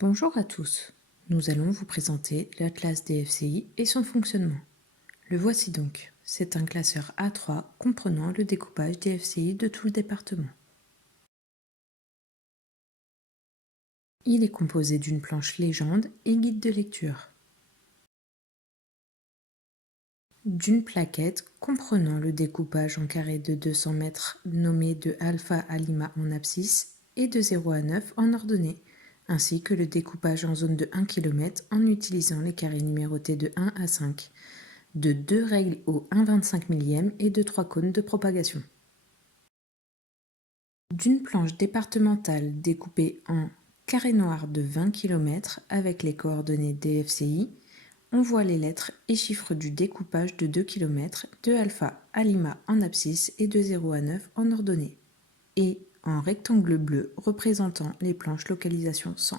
Bonjour à tous, nous allons vous présenter l'Atlas DFCI et son fonctionnement. Le voici donc, c'est un classeur A3 comprenant le découpage DFCI de tout le département. Il est composé d'une planche légende et guide de lecture, d'une plaquette comprenant le découpage en carré de 200 mètres nommé de alpha à lima en abscisse et de 0 à 9 en ordonnée, ainsi que le découpage en zone de 1 km en utilisant les carrés numérotés de 1 à 5, de 2 règles au 1,25 millième et de 3 cônes de propagation. D'une planche départementale découpée en carré noir de 20 km avec les coordonnées DFCI, on voit les lettres et chiffres du découpage de 2 km de alpha à lima en abscisse et de 0 à 9 en ordonnée, et en rectangle bleu représentant les planches localisation 100.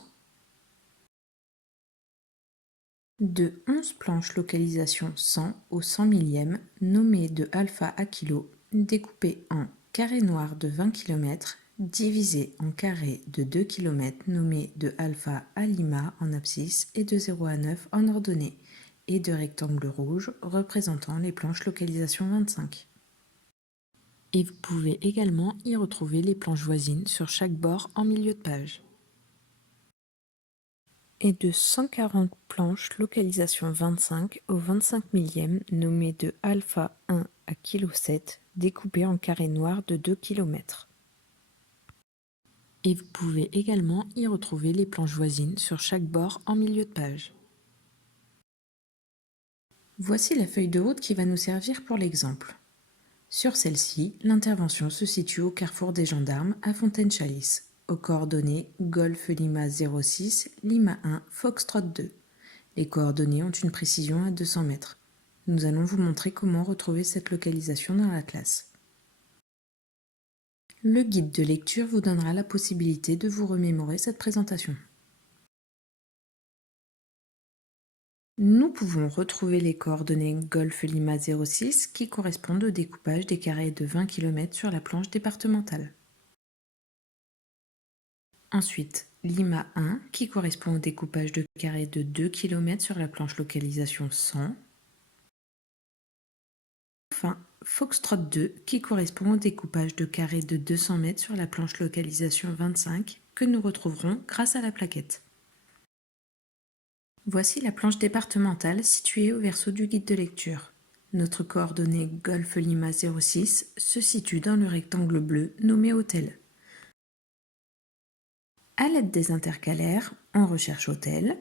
De 11 planches localisation 100 au 100 millième nommées de alpha à kilo, découpées en carré noir de 20 km, divisées en carré de 2 km nommés de alpha à lima en abscisse et de 0 à 9 en ordonnée, et de rectangles rouges représentant les planches localisation 25. Et vous pouvez également y retrouver les planches voisines sur chaque bord en milieu de page. Et de 140 planches localisation 25 au 25 millième nommées de alpha 1 à kilo 7, découpées en carrés noirs de 2 km. Et vous pouvez également y retrouver les planches voisines sur chaque bord en milieu de page. Voici la feuille de route qui va nous servir pour l'exemple. Sur celle-ci, l'intervention se situe au carrefour des gendarmes à Fontaine-Chalice, aux coordonnées Golf Lima 06, Lima 1, Foxtrot 2. Les coordonnées ont une précision à 200 mètres. Nous allons vous montrer comment retrouver cette localisation dans l'atlas. Le guide de lecture vous donnera la possibilité de vous remémorer cette présentation. Nous pouvons retrouver les coordonnées Golf Lima 06 qui correspondent au découpage des carrés de 20 km sur la planche départementale. Ensuite, Lima 1 qui correspond au découpage de carrés de 2 km sur la planche localisation 100. Enfin, Foxtrot 2 qui correspond au découpage de carrés de 200 mètres sur la planche localisation 25 que nous retrouverons grâce à la plaquette. Voici la planche départementale située au verso du guide de lecture. Notre coordonnée Golf Lima 06 se situe dans le rectangle bleu nommé hôtel. À l'aide des intercalaires, on recherche hôtel.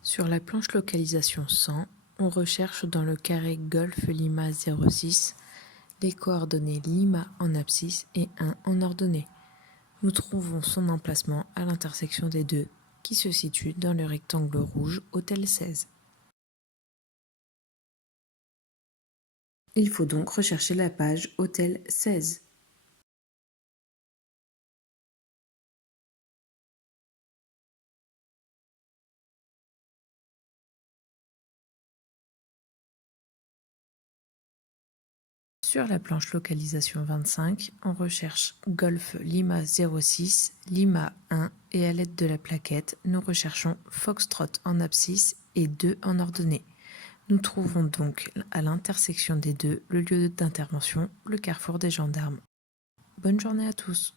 Sur la planche localisation 100, on recherche dans le carré Golf Lima 06 les coordonnées Lima en abscisse et 1 en ordonnée. Nous trouvons son emplacement à l'intersection des deux, qui se situe dans le rectangle rouge hôtel 16. Il faut donc rechercher la page hôtel 16. Sur la planche localisation 25, on recherche Golf Lima 06, Lima 1 et à l'aide de la plaquette, nous recherchons Foxtrot en abscisse et 2 en ordonnée. Nous trouvons donc à l'intersection des deux le lieu d'intervention, le carrefour des gendarmes. Bonne journée à tous.